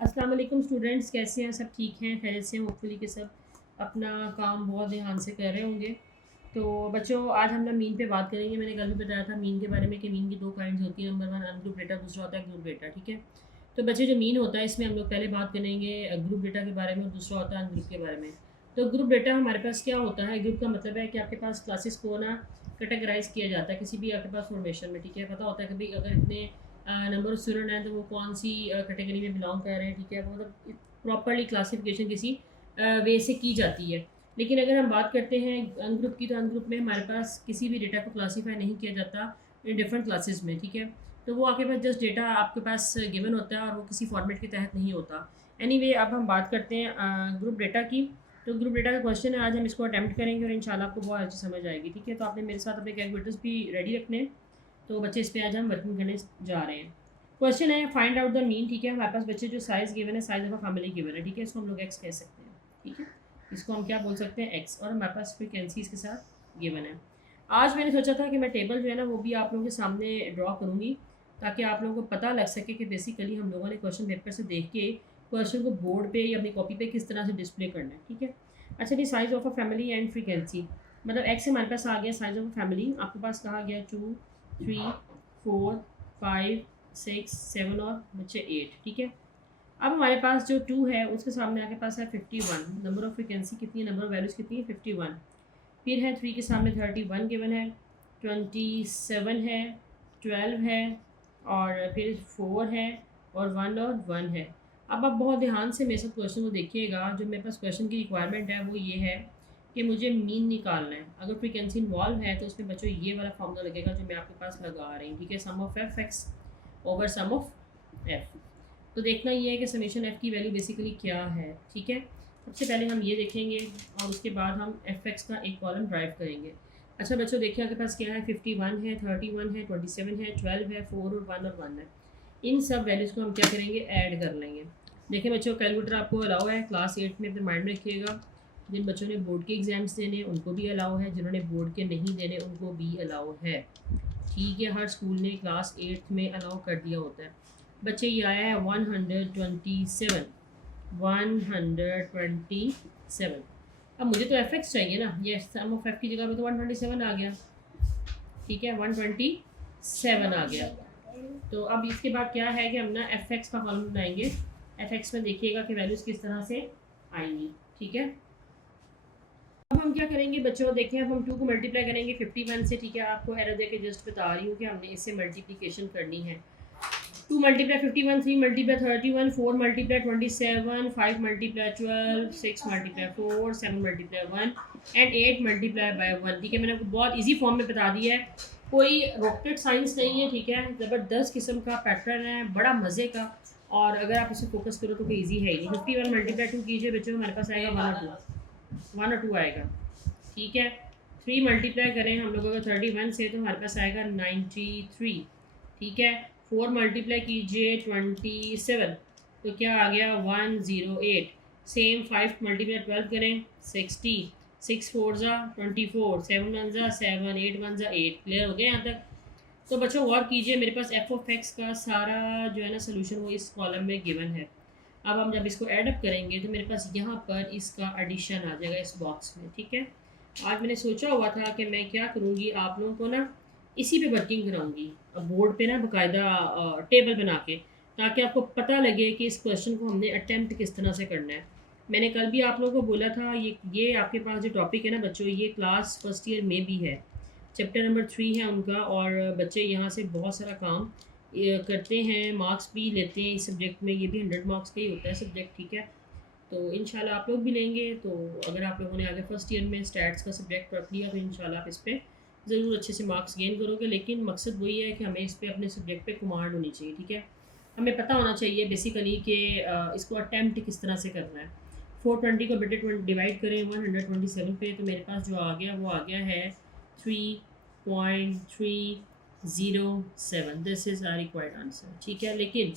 अस्सलाम वालेकुम स्टूडेंट्स, कैसे हैं? सब ठीक हैं, खैरियत से हैं? होपफुली कि सब अपना काम बहुत ध्यान से कर रहे होंगे। तो बच्चों, आज हम लोग मीन पे बात करेंगे। मैंने कल भी बताया था मीन के बारे में कि मीन की दो काइंड्स होती हैं। नंबर वन अनग्रुप डेटा, दूसरा होता है ग्रुप डेटा। ठीक है, तो बच्चे जो मीन होता है इसमें हम लोग पहले बात करेंगे ग्रुप डेटा के बारे में और दूसरा होता है अनग्रुप के बारे में। तो ग्रुप डेटा हमारे पास क्या होता है? ग्रुप का मतलब है कि आपके पास क्लासेस को ना कैटेगराइज किया जाता है किसी भी आपके पास फॉर्मेशन में। ठीक है, पता होता है कि भाई अगर इतने नंबर ऑफ स्टूडेंट हैं तो वो कौन सी कैटेगरी में बिलोंग कर रहे हैं। ठीक है, मतलब प्रॉपरली क्लासिफिकेशन किसी वे से की जाती है। लेकिन अगर हम बात करते हैं अनग्रुप की, तो अनग्रुप में हमारे पास किसी भी डेटा को क्लासीफाई नहीं किया जाता इन डिफरेंट क्लासेस में। ठीक है, तो वो आपके पास जस्ट डेटा आपके पास गिवन होता है और वो किसी फॉर्मेट के तहत नहीं होता। एनीवे, अब हम बात करते हैं ग्रुप डेटा की। तो ग्रुप डेटा का क्वेश्चन है, आज हम इसको अटैम्प्ट करेंगे और इंशाल्लाह आपको बहुत अच्छी समझ आएगी। ठीक है, तो आपने मेरे साथ अपने कैलकुलेटर्स भी रेडी रखने हैं। तो बच्चे इस पे आज हम वर्किंग करने जा रहे हैं। क्वेश्चन है फाइंड आउट द मीन। ठीक है, हमारे पास बच्चे जो साइज़ गिवन है, size of a family given है। ठीक है, इसको हम लोग एक्स कह सकते हैं। ठीक है, इसको हम क्या बोल सकते हैं? एक्स। और हमारे पास फ्रीक्वेंसी इसके साथ गिवन है। आज मैंने सोचा था कि मैं टेबल जो है ना वो भी आप लोगों के सामने ड्रॉ करूँगी, ताकि आप लोगों को पता लग सके कि बेसिकली हम लोगों ने क्वेश्चन पेपर से देख के क्वेश्चन को बोर्ड पे या अपनी कॉपी पे किस तरह से डिस्प्ले करना है। ठीक है, अच्छा जी, size of a family and frequency. मतलब एक्स हमारे पास आ गया साइज़ ऑफ अ फैमिली, आपके पास कहा गया 2, 3, 4, 5, 6, 7 और बच्चे 8। ठीक है, अब हमारे पास जो 2 है उसके सामने आपके पास है 51। नंबर ऑफ फ्रिक्वेंसी कितनी है, नंबर ऑफ वैल्यूज़ कितनी है? 51। फिर है 3 के सामने 31 गिवन है, 27 है, 12 है, और फिर 4 है, और 1 है। अब आप बहुत ध्यान से मेरे साथ क्वेश्चन को देखिएगा। जो मेरे पास क्वेश्चन की रिक्वायरमेंट है वो ये है कि मुझे मीन निकालना है। अगर फ्रीक्वेंसी इन्वॉल्व है तो उसमें बच्चों ये वाला फॉर्मूला लगेगा जो मैं आपके पास लगा रही हूँ। ठीक है, sum of F x over sum of F. तो देखना ये है कि समेशन एफ़ की वैल्यू बेसिकली क्या है। ठीक है, सबसे पहले हम ये देखेंगे और उसके बाद हम एफ एक्स का एक कॉलम ड्राइव करेंगे। अच्छा बच्चों, देखिए आपके पास क्या है? 51 है, 31 है, 27 है, 12 है, 4 और 1 है। इन सब वैल्यूज़ को हम क्या करेंगे? ऐड कर लेंगे। देखिए बच्चों, कैलकुलेटर आपको अलाउ है। क्लास 8 में अपने माइंड में रखिएगा। जिन बच्चों ने बोर्ड के एग्ज़ाम्स देने उनको भी अलाउ है, जिन्होंने बोर्ड के नहीं देने उनको भी अलाउ है। ठीक है, हर स्कूल ने क्लास 8 में अलाउ कर दिया होता है। बच्चे ये आया है 127। 127। अब मुझे तो एफ एक्स चाहिए ना, ये सम ऑफ एफ की जगह पे तो 127 आ गया। ठीक है, 127 आ गया। तो अब इसके बाद क्या है कि हम ना एफ एक्स का कॉलम बनाएंगे। एफ एक्स में देखिएगा कि वैल्यूज़ किस तरह से आएंगी। ठीक है, अब हम क्या करेंगे बच्चों? देखें, अब हम 2 को मल्टीप्लाई करेंगे 51 से। ठीक है, आपको एरर दे के जस्ट बता रही हूँ कि हमने इससे मल्टीप्लिकेशन करनी है। 2 multiply 51, 3 multiply 31, 4 multiply 27, 5 multiply 12, 6 multiply 4, 7 multiply 1 and 8 multiply by 1। ठीक है, मैंने आपको बहुत इजी फॉर्म में बता दिया है, कोई रॉकेट साइंस नहीं है। ठीक है, ज़बरदस्त किस्म का पैटर्न है, बड़ा मज़े का। और अगर आप इसे फोकस करो तो कोई ईजी है ही नहीं। 51 मल्टीप्लाई 2 कीजिए बच्चों, हमारे पास आएगा 1 और 2 आएगा। ठीक है, 3 मल्टीप्लाई करें हम लोग अगर 31 से तो हमारे पास आएगा 93। ठीक है, 4 मल्टीप्लाई कीजिए 27 तो क्या आ गया? 108। सेम 5 मल्टीप्लाई 12 करें 60। 6 4 ज़ा 24, 7 1 ज़ा 7, 8 1 ज़ा 8। क्लियर हो गया यहाँ तक? तो बच्चों गौर कीजिए, मेरे पास एफ ऑफ एक्स का सारा जो है ना सोल्यूशन वो इस कॉलम में गिवन है। अब हम जब इसको ऐड अप करेंगे तो मेरे पास यहाँ पर इसका एडिशन आ जाएगा इस बॉक्स में। ठीक है, आज मैंने सोचा हुआ था कि मैं क्या करूँगी, आप लोगों को ना इसी पे वर्किंग कराऊंगी, बोर्ड पे ना बाकायदा टेबल बना के, ताकि आपको पता लगे कि इस क्वेश्चन को हमने अटेम्प्ट किस तरह से करना है। मैंने कल भी आप लोगों को बोला था, ये आपके पास जो टॉपिक है ना बच्चों, ये क्लास फर्स्ट ईयर में भी है। चैप्टर नंबर 3 है उनका, और बच्चे यहाँ से बहुत सारा काम करते हैं, मार्क्स भी लेते हैं इस सब्जेक्ट में। ये भी 100 मार्क्स का ही होता है सब्जेक्ट। ठीक है, तो इंशाल्लाह आप लोग भी लेंगे। तो अगर आप लोगों ने आगे फर्स्ट ईयर में स्टैट्स का सब्जेक्ट रख लिया तो इंशाल्लाह आप इस पर ज़रूर अच्छे से मार्क्स गेन करोगे। लेकिन मकसद वही है कि हमें इस पर अपने सब्जेक्ट पे कमांड होनी चाहिए। ठीक है, हमें पता होना चाहिए बेसिकली कि इसको अटैम्प्ट किस तरह से करना है। 420 को बटे डिवाइड करें 127 पे, तो मेरे पास जो आ गया वो आ गया है 3.307। This is our required answer. ठीक है, लेकिन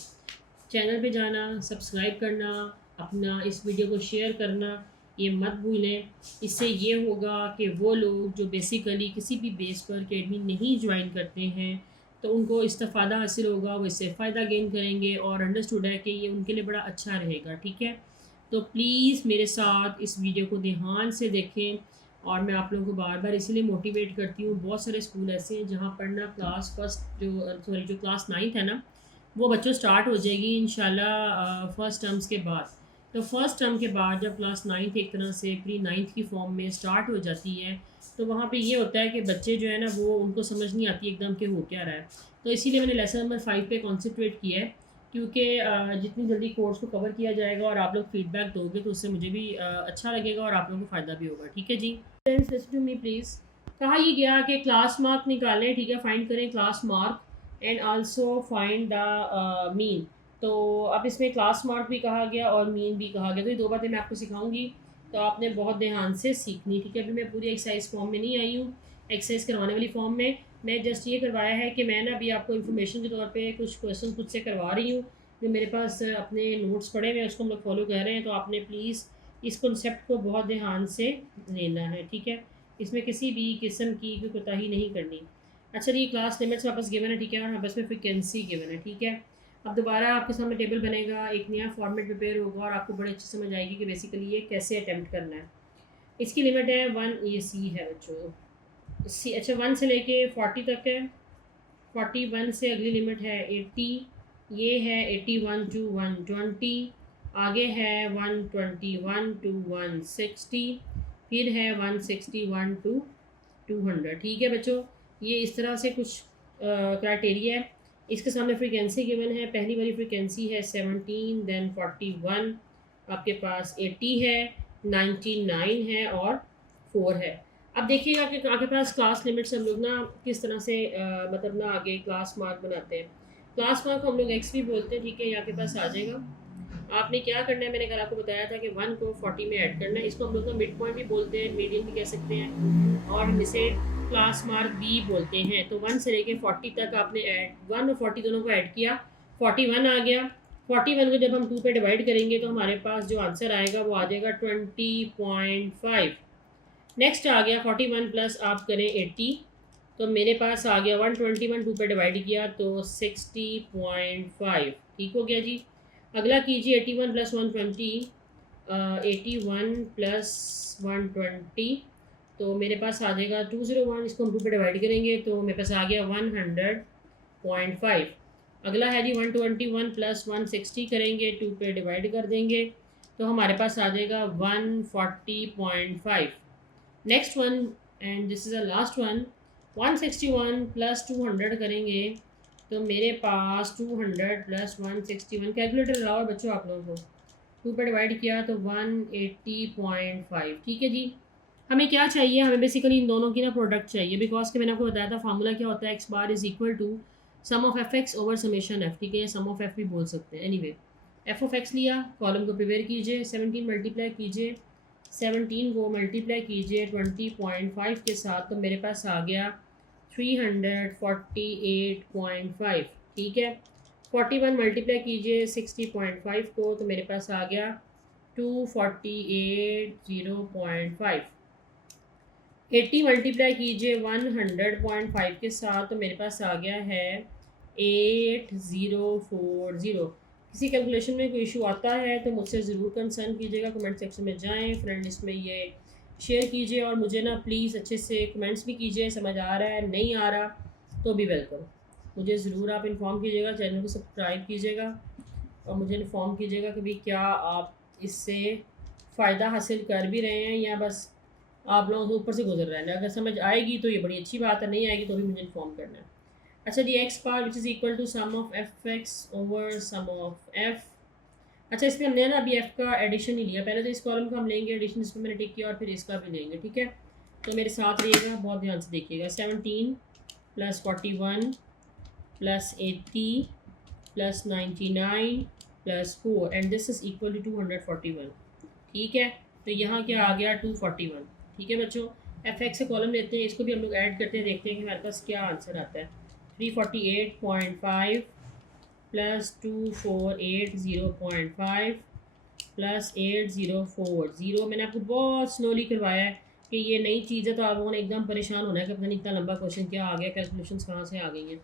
चैनल पे जाना, सब्सक्राइब करना, अपना इस वीडियो को शेयर करना ये मत भूलें। इससे ये होगा कि वो लोग जो बेसिकली किसी भी बेस पर अकेडमी नहीं ज्वाइन करते हैं तो उनको इस्तेफ़ादा हासिल होगा, वो इससे फ़ायदा गेन करेंगे और अंडरस्टूड है कि ये उनके लिए बड़ा अच्छा रहेगा, ठीक है। तो प्लीज़ मेरे साथ इस वीडियो को ध्यान से देखें और मैं आप लोगों को बार बार इसीलिए मोटिवेट करती हूँ। बहुत सारे स्कूल ऐसे हैं जहाँ पढ़ना क्लास फर्स्ट जो क्लास नाइन्थ है ना, वो बच्चों स्टार्ट हो जाएगी इंशाल्लाह फर्स्ट टर्म्स के बाद। तो फर्स्ट टर्म के बाद जब क्लास नाइन्थ एक तरह से प्री नाइन्थ की फॉर्म में स्टार्ट हो जाती है, तो वहाँ पे ये होता है कि बच्चे जो है ना वो उनको समझ नहीं आती एकदम कि हो क्या रहा है। तो इसीलिए मैंने लेसन नंबर 5 पे कॉन्सेंट्रेट किया है, क्योंकि जितनी जल्दी कोर्स को कवर किया जाएगा और आप लोग फीडबैक दोगे तो उससे मुझे भी अच्छा लगेगा और आप लोगों को फ़ायदा भी होगा, ठीक है जी। Friends listen to me please. कहा ये गया कि क्लास मार्क निकालें, ठीक है, फाइंड करें class mark and also find the mean. तो अब इसमें क्लास मार्क भी कहा गया और मीन भी कहा गया, तो ये दो बातें मैं आपको सिखाऊंगी, तो आपने बहुत ध्यान से सीखनी, ठीक है। अभी मैं पूरी एक्सरसाइज फॉर्म में नहीं आई हूँ, एक्सरसाइज करवाने वाली फॉर्म में मैं जस्ट ये करवाया है कि मैं ना अभी आपको इन्फॉर्मेशन के तौर पे कुछ क्वेश्चन खुद से करवा रही हूँ, जो मेरे पास अपने नोट्स पड़े हुए हैं, उसको हम लोग फॉलो कर रहे हैं। तो आपने प्लीज़ इस कॉन्सेप्ट को बहुत ध्यान से लेना है, ठीक है। इसमें किसी भी किस्म की कोई कोताही नहीं करनी। अच्छा, ये क्लास लिमिट्स वापस गिवन है, ठीक है, और वापस में फ्रिक्वेंसी गिवन है, ठीक है। अब दोबारा आपके सामने टेबल बनेगा, एक नया फॉर्मेट प्रिपेयर होगा और आपको बड़े अच्छे समझ आएगी कि बेसिकली ये कैसे अटैम्प्ट करना है। इसकी लिमिट है 1, ये सी है बच्चों, सी। अच्छा, 1 से लेके 40 तक है। 41 से अगली लिमिट है 80, ये है 81 टू 120, आगे है 121 टू 160, फिर है 161 टू 200, ठीक है बच्चों। ये इस तरह से कुछ क्राइटेरिया है। इसके सामने फ्रीक्वेंसी गिवन है, पहली वाली फ्रीक्वेंसी है 17, देन 41, आपके पास 80 है, 99 है और 4 है। अब देखिएगा कि आपके पास क्लास लिमिट्स हम लोग ना किस तरह से मतलब ना आगे क्लास मार्क बनाते हैं। क्लास मार्क हम लोग एक्स भी बोलते हैं, ठीक है, ये आपके पास आ जाएगा। आपने क्या करना है, मैंने कल आपको बताया था कि 1 को 40 में ऐड करना है। इसको हम लोग ना मिड पॉइंट भी बोलते हैं, मीडियम भी कह सकते हैं और हम इसे क्लास मार्क भी बोलते हैं। तो 1 से लेके 40 तक आपने ऐड 1 और 40 दोनों को ऐड किया, 41 आ गया। 41 को जब हम 2 पे डिवाइड करेंगे तो हमारे पास जो आंसर आएगा वो आ जाएगा 20.5। नेक्स्ट आ गया 41 प्लस आप करें 80, तो मेरे पास आ गया 121, 2 पे डिवाइड किया तो 60.5, ठीक हो गया जी। अगला कीजिए 81 प्लस 120, 81 प्लस 120, तो मेरे पास आ जाएगा 201, इसको हम 2 पे डिवाइड करेंगे तो मेरे पास आ गया 100.5। अगला है जी 121 प्लस 160 करेंगे, 2 पे डिवाइड कर देंगे तो हमारे पास आ जाएगा 140.5। Next one and this is the last one, 161 plus 200 करेंगे तो मेरे पास 200 प्लस 161, कैलकुलेटर अलावा है बच्चों आप लोगों को, 2 पे डिवाइड किया तो 180.5, ठीक है जी। हमें क्या चाहिए, हमें बेसिकली इन दोनों की ना प्रोडक्ट चाहिए, बिकॉज कि मैंने आपको बताया था फार्मूला क्या होता है, x bar is equal to sum of F x over summation f, ठीक है, सम ऑफ एफ भी बोल सकते हैं। एनीवे, एफ ऑफ एक्स लिया, कॉलम को प्रिपेयर कीजिए, 17 मल्टीप्लाई कीजिए, 17 को मल्टीप्लाई कीजिए 20.5 के साथ, तो मेरे पास आ गया 348.5, ठीक है। 41 मल्टीप्लाई कीजिए 60.5 को, तो मेरे पास आ गया 248.05। 80 मल्टीप्लाई कीजिए 100.5 के साथ, तो मेरे पास आ गया है 8040। किसी कैलकुलेशन में कोई इशू आता है तो मुझसे ज़रूर कंसर्न कीजिएगा, कमेंट सेक्शन में जाएं, फ्रेंड लिस्ट में ये शेयर कीजिए और मुझे ना प्लीज़ अच्छे से कमेंट्स भी कीजिए, समझ आ रहा है नहीं आ रहा तो भी वेलकम, मुझे ज़रूर आप इन्फॉर्म कीजिएगा, चैनल को सब्सक्राइब कीजिएगा और मुझे इन्फॉर्म कीजिएगा कि भाई क्या आप इससे फ़ायदा हासिल कर भी रहे हैं या बस आप लोगों के ऊपर से गुजर रहे हैं। अगर समझ आएगी तो ये बड़ी अच्छी बात है, नहीं आएगी तो भी मुझे इन्फॉर्म करना है। अच्छा जी, X bar which is equal to sum of F x over sum of F. अच्छा, इसमें हमने ना अभी एफ का एडिशन ही लिया, पहले तो इस कॉलम का हम लेंगे एडिशन, इसमें मैंने टिक किया और फिर इसका भी लेंगे, ठीक है। तो मेरे साथ रहिएगा, बहुत ध्यान से देखिएगा, 17 plus 41 plus 80 plus 99 plus 4 and this is equal to 241, ठीक है। तो यहाँ क्या आ गया 241, ठीक है बच्चों। एफ एक्स से कॉलम लेते हैं, इसको भी हम लोग ऐड करते हैं, देखते हैं कि हमारे पास क्या आंसर आता है। 348.5 प्लस 2480.5 प्लस 8040। मैंने आपको बहुत स्लोली करवाया है कि ये नई चीज़ है तो आप लोगों ने एकदम परेशान होना है कि पता नहीं इतना लंबा क्वेश्चन क्या आ गया, कैलकुलेशंस कहाँ से आ गई हैं।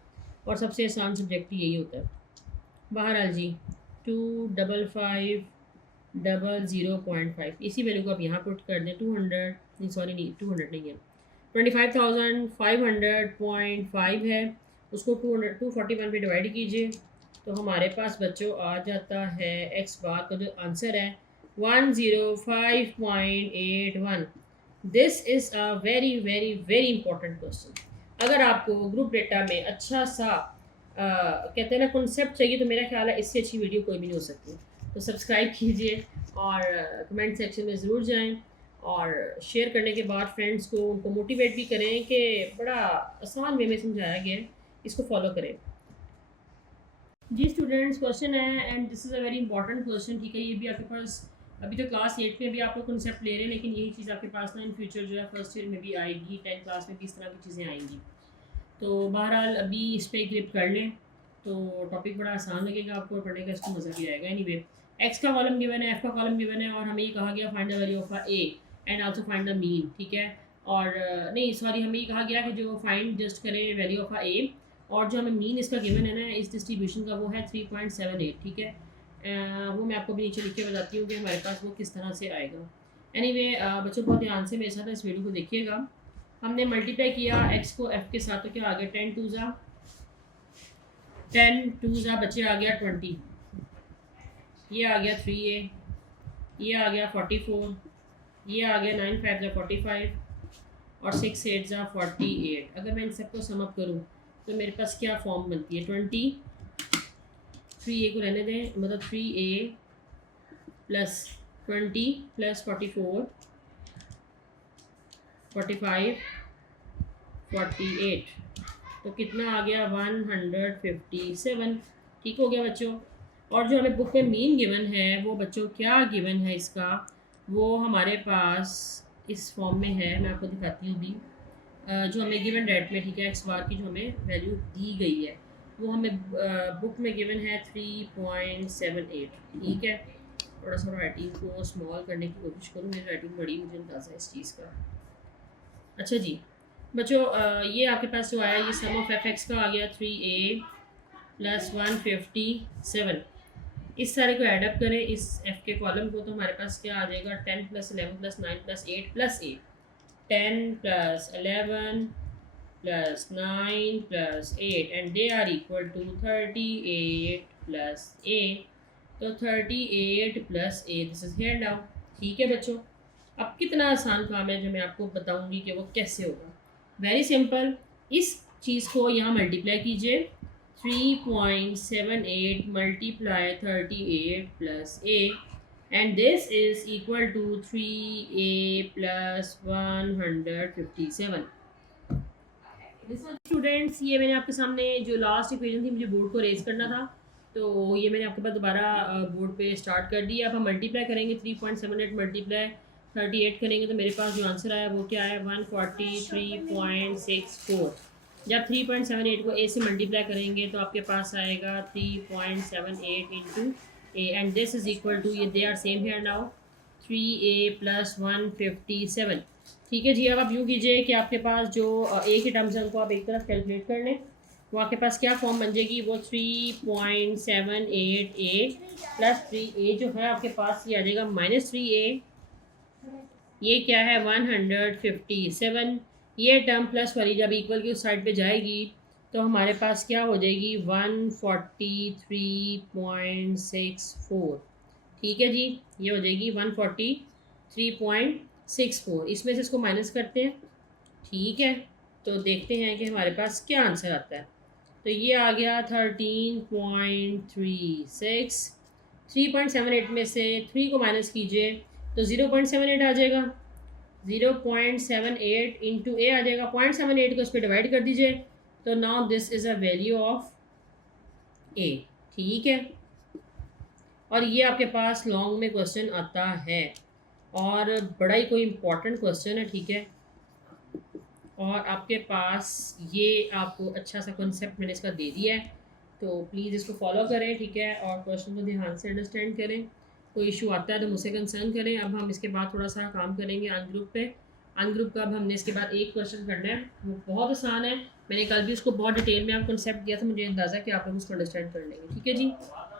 और सबसे आसान सब्जेक्ट यही होता है। बहरहाल जी 255,000.5 इसी वैल्यू को आप यहाँ पुट कर दें 200 नहीं सॉरी नहीं 200 नहीं है 25,500.5 है, उसको 241 पे डिवाइड कीजिए तो हमारे पास बच्चों आ जाता है एक्स बार का जो आंसर है 105.81। This is a very very very important question. अगर आपको ग्रुप डेटा में अच्छा सा कहते हैं ना कॉन्सेप्ट चाहिए तो मेरा ख्याल है इससे अच्छी वीडियो कोई भी नहीं हो सकती। तो सब्सक्राइब कीजिए और कमेंट सेक्शन में ज़रूर जाएं और शेयर करने के बाद फ्रेंड्स को उनको मोटिवेट भी करें कि बड़ा आसान वे में समझाया गया है, इसको फॉलो करें। जी स्टूडेंट्स क्वेश्चन है and this is a very important question, ठीक है। ये भी आपके पास अभी तो क्लास 8 में भी आप लोग कॉन्सेप्ट ले रहे हैं, लेकिन यही चीज़ आपके पास ना इन फ्यूचर जो है फर्स्ट ईयर में भी आएगी, 10th क्लास में भी इस तरह की चीज़ें आएंगी। तो बहरहाल अभी इस पर ग्रिप कर लें तो टॉपिक बड़ा आसान लगेगा आपको, पढ़ने का इसको मज़ा भी आएगा। एनीवे एक्स का कॉलम गिवन है, एफ का कॉलम गिवन है और हमें ये कहा गया find the value of A and also find the mean, ठीक है। और नहीं सॉरी हमें ये कहा गया कि जो फाइंड जस्ट करें वैल्यू ऑफ ए और जो हमें मीन इसका गिवन है ना इस डिस्ट्रीब्यूशन का वो है 3.78, ठीक है। वो मैं आपको भी नीचे लिख के बताती हूँ कि हमारे पास वो किस तरह से आएगा। एनीवे बच्चों बहुत ध्यान से मेरे साथ इस वीडियो को देखिएगा। हमने मल्टीप्लाई किया एक्स को एफ के साथ तो क्या आ गया 10 टू ज़ा बच्चे आ गया 20, ये आ गया 3a, ये आ गया 44, ये आ गया 9 5 ज़ा 45 और 6 8 ज़ा 48। अगर मैं इन सबको समअप करूँ तो मेरे पास क्या फॉर्म बनती है 20, 3a को रहने दें मतलब 3a प्लस 20 प्लस 44 45 48 तो कितना आ गया 157, ठीक हो गया बच्चों। और जो हमें बुक में मीन गिवन है वो बच्चों क्या गिवन है इसका, वो हमारे पास इस फॉर्म में है, मैं आपको दिखाती हूँ अभी। जो हमें गिवन डेट में, ठीक है, एक्स बार की जो हमें वैल्यू दी गई है वो हमें बुक में गिवन है 3.78, ठीक है। थोड़ा सा राइटिंग को स्मॉल करने की कोशिश करूँ, मेरी राइटिंग बड़ी मुझे अंदाज़ा है इस चीज़ का। अच्छा जी बच्चों ये आपके पास जो आया ये सम ऑफ एफ एक्स का आ गया 3a प्लस 157। इस सारे को ऐडअप करें इस एफ के कॉलम को तो हमारे पास क्या आ जाएगा 10 plus 11 plus 9 plus 8 plus A 10 plus 11 plus 9 plus 8 and they are equal to 38 plus A. तो 38 plus A this is here now, ठीक है बच्चों। अब कितना आसान काम है जो मैं आपको बताऊंगी कि वो कैसे होगा। वेरी सिंपल, इस चीज़ को यहाँ मल्टीप्लाई कीजिए 3.78 multiply 38 plus a and this is equal to 3a plus 157। Students ये मैंने आपके सामने जो लास्ट इक्वेशन थी मुझे बोर्ड को रेज करना था तो ये मैंने आपके पास दोबारा बोर्ड पे स्टार्ट कर दिया। अब हम मल्टीप्लाई करेंगे 3.78 मल्टीप्लाई 38 करेंगे तो मेरे पास जो आंसर आया वो क्या है 143.64। जब 3.78 को ए से मल्टीप्लाई करेंगे तो आपके पास आएगा 3.78 into A and this is equal to ये they are same here now 3a plus 157, ठीक है जी। अब आप यूँ कीजिए कि आपके पास जो ए के टर्म्स हैं उनको आप एक तरफ कैलकुलेट कर लें, वो आपके पास क्या फॉर्म बन जाएगी वो 3.78a प्लस 3a जो है आपके पास ये आ जाएगा -3a, ये क्या है 157, ये टर्म प्लस वाली जब इक्वल की उस साइड पे जाएगी तो हमारे पास क्या हो जाएगी 143.64, ठीक है जी। ये हो जाएगी 143.64, इसमें से इसको माइनस करते हैं, ठीक है। तो देखते हैं कि हमारे पास क्या आंसर आता है। तो ये आ गया 13.36, 3.78 में से 3 को माइनस कीजिए तो 0.78 आ जाएगा, 0.78 इंटू ए आ जाएगा, 0.78 को इस पर डिवाइड कर दीजिए तो now this is a value of A, ठीक है। और ये आपके पास लॉन्ग में क्वेश्चन आता है और बड़ा ही कोई इम्पोर्टेंट क्वेश्चन है, ठीक है। और आपके पास ये आपको अच्छा सा कॉन्सेप्ट मैंने इसका दे दिया है तो प्लीज़ इसको फॉलो करें, ठीक है। और क्वेश्चन को ध्यान से अंडरस्टैंड करें, कोई इशू आता है तो मुझसे कंसर्न करें। अब हम इसके बाद थोड़ा सा काम करेंगे अनग्रुप पे। अनग्रुप का अब हमने इसके बाद एक क्वेश्चन करना है, वो बहुत आसान है मैंने कल भी उसको बहुत डिटेल में आप कंसेप्ट दिया था, मुझे अंदाज़ा कि आप लोग उसको अंडरस्टैंड कर लेंगे। ठीक है जी।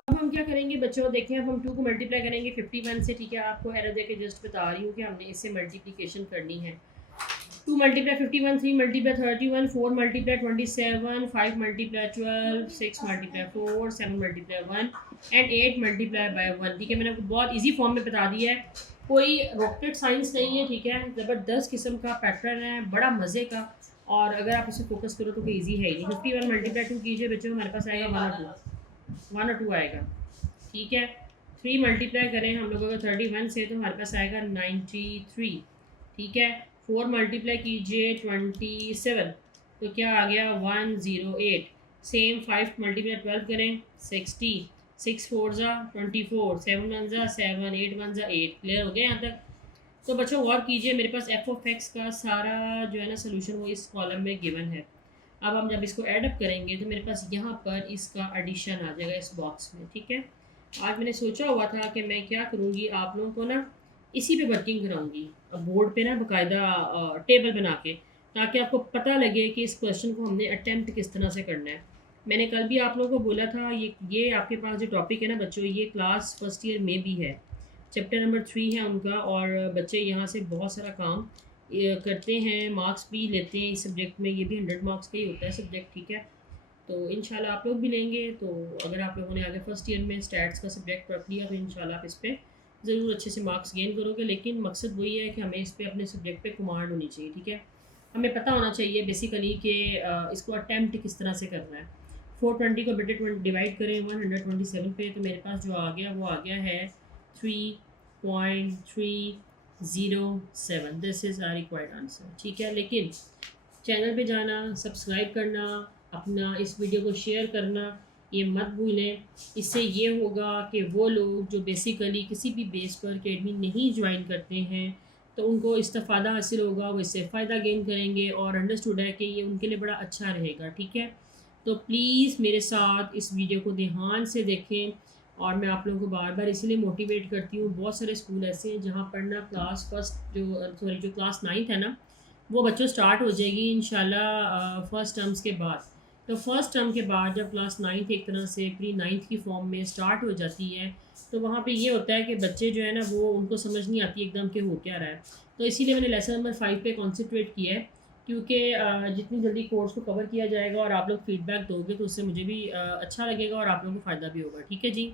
अब हम क्या करेंगे बच्चों, देखें अब हम 2 को मल्टीप्लाई करेंगे 51 से। ठीक है, आपको एरर दे के जस्ट बता रही हूँ कि हमने इससे मल्टीप्लिकेशन करनी है। 2 multiply 51, 3 multiply 31, 4 multiply 27, 5 multiply 12, 6 multiply 4, 7 multiply 1 and 8 multiply by 1। ठीक है, मैंने आपको बहुत इजी फॉर्म में बता दिया है, कोई रॉकेट साइंस नहीं है। ठीक है, ज़बरदस्त किस्म का पैटर्न है, बड़ा मज़े का, और अगर आप इसे फोकस करो तो कोई ईजी है ही नहीं। 51 मल्टीप्लाई 2 कीजिए बच्चों, हमारे पास आएगा 1 और 2 आएगा। ठीक है, 3 मल्टीप्लाई करें हम लोग अगर 31 से, तो हमारे पास आएगा 93। ठीक है, 4 मल्टीप्लाई कीजिए 27, तो क्या आ गया 108। सेम 5 मल्टीप्लाई 12 करें 60, 6 4 ज़ा 24, 7 1 ज़ा 7, 8 1 ज़ा 8। क्लियर हो गया यहाँ तक? तो बच्चों गौर कीजिए, मेरे पास एफ ऑफ एक्स का सारा जो है ना सोल्यूशन वो इस कॉलम में गिवन है। अब हम जब इसको ऐड अप करेंगे तो मेरे पास यहाँ पर इसका एडिशन आ जाएगा इस बॉक्स में। ठीक है, आज मैंने सोचा हुआ था कि मैं क्या करूँगी, आप लोगों को ना इसी पे वर्किंग कराऊंगी, बोर्ड पे ना बाकायदा टेबल बना के, ताकि आपको पता लगे कि इस क्वेश्चन को हमने अटेम्प्ट किस तरह से करना है। मैंने कल भी आप लोगों को बोला था, ये आपके पास जो टॉपिक है ना बच्चों, ये क्लास फर्स्ट ईयर में भी है, चैप्टर नंबर 3 है उनका, और बच्चे यहाँ से बहुत सारा काम करते हैं, मार्क्स भी लेते हैं इस सब्जेक्ट में। ये भी 100 मार्क्स का ही होता है सब्जेक्ट। ठीक है, तो इंशाल्लाह आप लोग भी लेंगे। तो अगर आप लोगों ने आगे फर्स्ट ईयर में स्टैट्स का सब्जेक्ट रख लिया तो इंशाल्लाह आप इस पर ज़रूर अच्छे से मार्क्स गेन करोगे। लेकिन मकसद वही है कि हमें इस पर अपने सब्जेक्ट पे कमांड होनी चाहिए। ठीक है, हमें पता होना चाहिए बेसिकली कि इसको अटैम्प्ट किस तरह से करना है। 420 को बटे 20 डिवाइड करें 127 पे, तो मेरे पास जो आ गया वो आ गया है 3.307। This is our required answer. ठीक है, लेकिन चैनल पे जाना, सब्सक्राइब करना, अपना इस वीडियो को शेयर करना ये मत भूलें। इससे ये होगा कि वो लोग जो बेसिकली किसी भी बेस पर अकेडमी नहीं ज्वाइन करते हैं तो उनको इस्तेफ़ादा हासिल होगा, वो इससे फ़ायदा गेन करेंगे, और अंडरस्टूड है कि ये उनके लिए बड़ा अच्छा रहेगा। ठीक है, तो प्लीज़ मेरे साथ इस वीडियो को ध्यान से देखें, और मैं आप लोगों को बार बार इसीलिए मोटिवेट करती हूँ। बहुत सारे स्कूल ऐसे हैं जहाँ पढ़ना क्लास फर्स्ट जो क्लास 9th है ना, वो बच्चों स्टार्ट हो जाएगी इंशाल्लाह फर्स्ट टर्म्स के बाद। तो फर्स्ट टर्म के बाद जब क्लास 9th एक तरह से प्री 9th की फॉर्म में स्टार्ट हो जाती है, तो वहाँ पे ये होता है कि बच्चे जो है ना वो उनको समझ नहीं आती एकदम कि हो क्या रहा है। तो इसीलिए मैंने लेसन नंबर 5 पे कॉन्सेंट्रेट किया है, क्योंकि जितनी जल्दी कोर्स को कवर किया जाएगा और आप लोग फीडबैक दोगे तो उससे मुझे भी अच्छा लगेगा और आप लोगों को फ़ायदा भी होगा। ठीक है जी।